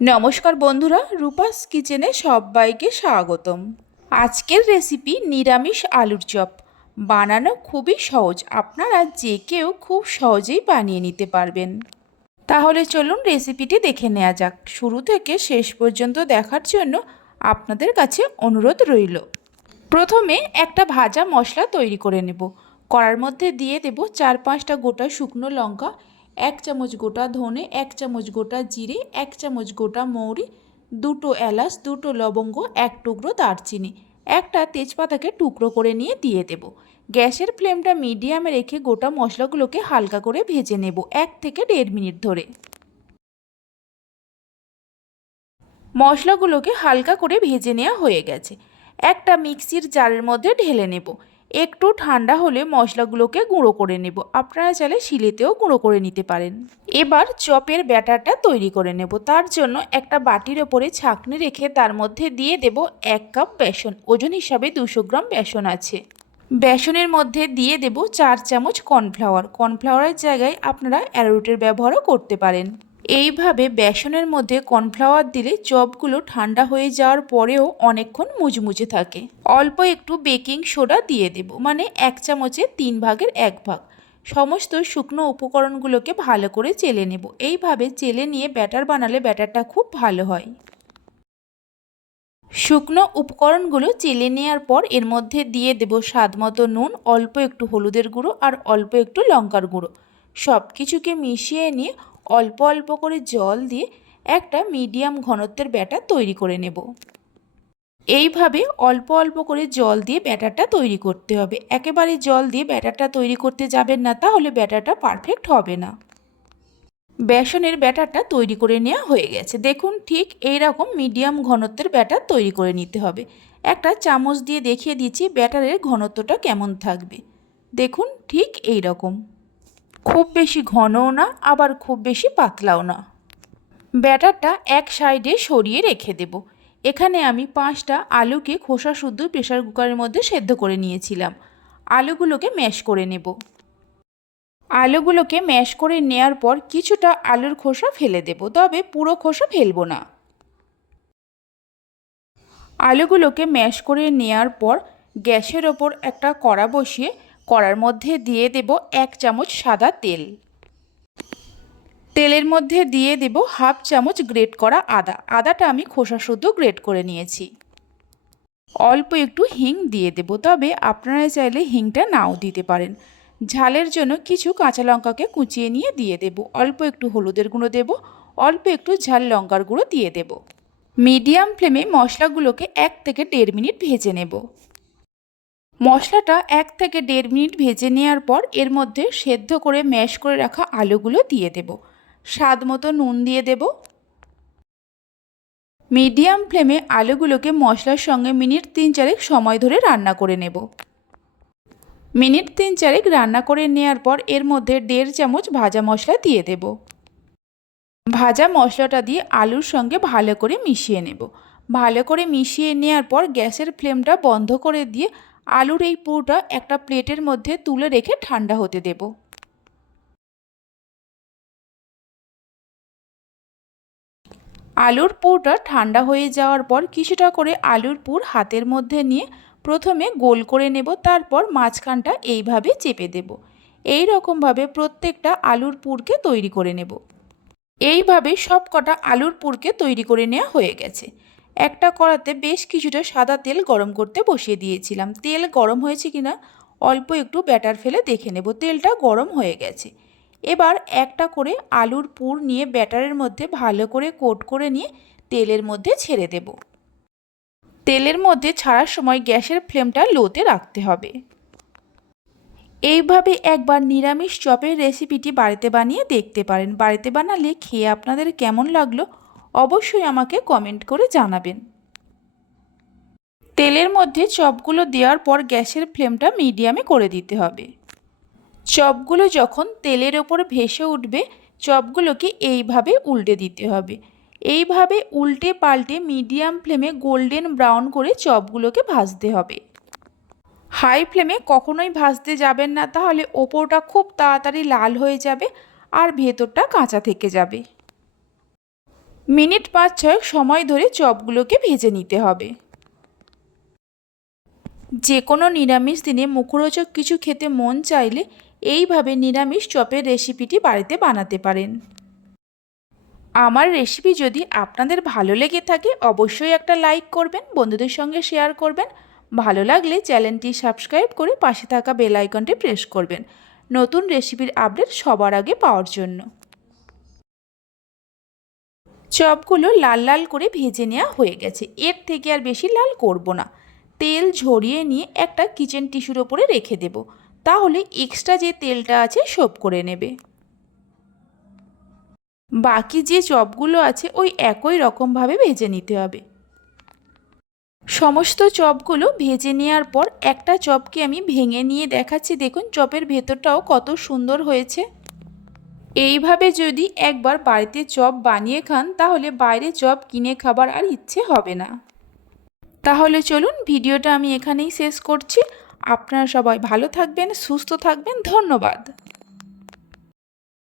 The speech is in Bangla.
নমস্কার বন্ধুরা, রূপাস কিচেনে সবাইকে স্বাগতম। আজকের রেসিপি নিরামিষ আলুর চপ। বানানো খুবই সহজ, আপনারা যে কেউ খুব সহজেই বানিয়ে নিতে পারবেন। তাহলে চলুন রেসিপিটি দেখে নেওয়া যাক। শুরু থেকে শেষ পর্যন্ত দেখার জন্য আপনাদের কাছে অনুরোধ রইল। প্রথমে একটা ভাজা মশলা তৈরি করে নেব। কড়ার মধ্যে দিয়ে দেব চার পাঁচটা গোটা শুকনো লঙ্কা এক চামচ গোটা ধনে, এক চামচ গোটা জিরে, এক চামচ গোটা মৌরি, দুটো এলাচ, দুটো লবঙ্গ, এক টুকরো দারচিনি। একটা তেজপাতাকে টুকরো করে নিয়ে দিয়ে দেব। গ্যাসের ফ্লেমটা মিডিয়ামে রেখে গোটা মশলাগুলোকে হালকা করে ভেজে নেব এক থেকে দেড় মিনিট ধরে। মশলাগুলোকে হালকা করে ভেজে নেওয়া হয়ে গেছে। একটা মিক্সির জারের মধ্যে ঢেলে নেব। একটু ঠান্ডা হলে মশলাগুলোকে গুঁড়ো করে নেব। আপনারা চাইলে শিলেতেও গুঁড়ো করে নিতে পারেন। এবার চপের ব্যাটারটা তৈরি করে নেব। তার জন্য একটা বাটির ওপরে ছাঁকনি রেখে তার মধ্যে দিয়ে দেব এক কাপ বেসন। ওজন হিসাবে দুশো গ্রাম বেসন আছে। বেসনের মধ্যে দিয়ে দেব চার চামচ কর্নফ্লাওয়ার। কর্নফ্লাওয়ারের জায়গায় আপনারা অ্যারোরুটের ব্যবহারও করতে পারেন। এইভাবে বেসনের মধ্যে কর্নফ্লাওয়ার দিলে চপগুলো ঠান্ডা হয়ে যাওয়ার পরেও অনেকক্ষণ মুচমুচে থাকে। অল্প একটু বেকিং সোডা দিয়ে দেব মানে এক চামচে তিন ভাগের এক ভাগ। সমস্ত শুকনো উপকরণগুলোকে ভালো করে চেলে নেব। এইভাবে চেলে নিয়ে ব্যাটার বানালে ব্যাটারটা খুব ভালো হয়। শুকনো উপকরণগুলো চেলে নেওয়ার পর এর মধ্যে দিয়ে দেব স্বাদ মতো নুন, অল্প একটু হলুদের গুঁড়ো আর অল্প একটু লঙ্কার গুঁড়ো। সব কিছুকে মিশিয়ে নিয়ে অল্প অল্প করে জল দিয়ে একটা মিডিয়াম ঘনত্বের ব্যাটার তৈরি করে নেব। এইভাবে অল্প অল্প করে জল দিয়ে ব্যাটারটা তৈরি করতে হবে। একেবারে জল দিয়ে ব্যাটারটা তৈরি করতে যাবেন না, তাহলে ব্যাটারটা পারফেক্ট হবে না। বেসনের ব্যাটারটা তৈরি করে নেওয়া হয়ে গেছে। দেখুন, ঠিক এই রকম মিডিয়াম ঘনত্বের ব্যাটার তৈরি করে নিতে হবে। একটা চামচ দিয়ে দেখিয়ে দিচ্ছি ব্যাটারের ঘনত্বটা কেমন থাকবে। দেখুন, ঠিক এই রকম খুব বেশি ঘনও না, আবার খুব বেশি পাতলাও না। ব্যাটারটা এক সাইডে সরিয়ে রেখে দেব। এখানে আমি পাঁচটা আলুকে খোসা শুদ্ধ প্রেশার কুকারের মধ্যে সেদ্ধ করে নিয়েছিলাম। আলুগুলোকে ম্যাশ করে নেব। আলুগুলোকে ম্যাশ করে নেয়ার পর কিছুটা আলুর খোসা ফেলে দেব, তবে পুরো খোসা ফেলব না। আলুগুলোকে ম্যাশ করে নেয়ার পর গ্যাসের ওপর একটা কড়া বসিয়ে কড়ার মধ্যে দিয়ে দেব এক চামচ সাদা তেল। তেলের মধ্যে দিয়ে দেব হাফ চামচ গ্রেট করা আদা। আদাটা আমি খোসা শুদ্ধ গ্রেট করে নিয়েছি। অল্প একটু হিং দিয়ে দেব, তবে আপনারা চাইলে হিংটা নাও দিতে পারেন। ঝালের জন্য কিছু কাঁচা লঙ্কাকে কুচিয়ে নিয়ে দিয়ে দেব। অল্প একটু হলুদের গুঁড়ো দেব, অল্প একটু ঝাল লঙ্কার গুঁড়ো দিয়ে দেব। মিডিয়াম ফ্লেমে মশলাগুলোকে এক থেকে দেড় মিনিট ভেজে নেব। মশলাটা এক থেকে দেড় মিনিট ভেজে নেওয়ার পর এর মধ্যে সেদ্ধ করে ম্যাশ করে রাখা আলুগুলো দিয়ে দেব। স্বাদ মতো নুন দিয়ে দেব। মিডিয়াম ফ্লেমে আলুগুলোকে মশলার সঙ্গে মিনিট তিন চারেক সময় ধরে রান্না করে নেব। মিনিট তিন চারেক রান্না করে নেওয়ার পর এর মধ্যে দেড় চামচ ভাজা মশলা দিয়ে দেব। ভাজা মশলাটা দিয়ে আলুর সঙ্গে ভালো করে মিশিয়ে নেব। ভালো করে মিশিয়ে নেওয়ার পর গ্যাসের ফ্লেমটা বন্ধ করে দিয়ে আলুর এই পুরোটা একটা প্লেটের মধ্যে তুলে রেখে ঠান্ডা হতে দেব। আলুর পুরটা ঠান্ডা হয়ে যাওয়ার পর কিছুটা করে আলুর পুর হাতের মধ্যে নিয়ে প্রথমে গোল করে নেব, তারপর মাঝখানটা এইভাবে চেপে দেব। এই রকমভাবে প্রত্যেকটা আলুর পুরকে তৈরি করে নেব। এইভাবে সব কটা আলুর পুরকে তৈরি করে নেওয়া হয়ে গেছে। একটা কড়াতে বেশ কিছুটা সাদা তেল গরম করতে বসিয়ে দিয়েছিলাম। তেল গরম হয়েছে কিনা? অল্প একটু ব্যাটার ফেলে দেখে নেব। তেলটা গরম হয়ে গেছে। এবার একটা করে আলুর পুর নিয়ে ব্যাটারের মধ্যে ভালো করে কোট করে নিয়ে তেলের মধ্যে ছেড়ে দেব। তেলের মধ্যে ছাড়ার সময় গ্যাসের ফ্লেমটা লোতে রাখতে হবে। এইভাবে একবার নিরামিষ চপের রেসিপিটি বাড়িতে বানিয়ে দেখতে পারেন। বাড়িতে বানালে খেয়ে আপনাদের কেমন লাগল? অবশ্যই আমাকে কমেন্ট করে জানাবেন। তেলের মধ্যে চপগুলো দেওয়ার পর গ্যাসের ফ্লেমটা মিডিয়ামে করে দিতে হবে। চপগুলো যখন তেলের ওপর ভেসে উঠবে, চপগুলোকে এইভাবে উল্টে দিতে হবে। এইভাবে উল্টে পাল্টে মিডিয়াম ফ্লেমে গোল্ডেন ব্রাউন করে চপগুলোকে ভাজতে হবে। হাই ফ্লেমে কখনোই ভাজতে যাবেন না, তাহলে ওপরটা খুব তাড়াতাড়ি লাল হয়ে যাবে আর ভেতরটা কাঁচা থেকে যাবে। মিনিট পাঁচ ছয়েক সময় ধরে চপগুলোকে ভেজে নিতে হবে। যে কোনো নিরামিষ দিনে মুখরোচক কিছু খেতে মন চাইলে এইভাবে নিরামিষ চপের রেসিপিটি বাড়িতে বানাতে পারেন। আমার রেসিপি যদি আপনাদের ভালো লেগে থাকে, অবশ্যই একটা লাইক করবেন, বন্ধুদের সঙ্গে শেয়ার করবেন। ভালো লাগলে চ্যানেলটি সাবস্ক্রাইব করে পাশে থাকা বেল আইকনটি প্রেস করবেন। নতুন রেসিপির আপডেট সবার আগে পাওয়ার জন্য। চপগুলো লাল লাল করে ভেজে নেওয়া হয়ে গেছে। এর থেকে আর বেশি লাল করব না। তেল ঝরিয়ে নিয়ে একটা কিচেন টিস্যুর ওপরে রেখে দেব। তাহলে এক্সট্রা যে তেলটা আছে সোপ করে নেবে। বাকি যে চপগুলো আছে ওই একই রকমভাবে ভেজে নিতে হবে। সমস্ত চপগুলো ভেজে নেওয়ার পর একটা চপকে আমি ভেঙে নিয়ে দেখাচ্ছি। দেখুন, চপের ভেতরটাও কত সুন্দর হয়েছে। এইভাবে যদি একবার বাড়িতে চপ বানিয়ে খান, তাহলে বাইরে চপ কিনে খাবার আর ইচ্ছে হবে না। তাহলে চলুন ভিডিওটা আমি এখানেই শেষ করছি। আপনারা সবাই ভালো থাকবেন, সুস্থ থাকবেন, ধন্যবাদ।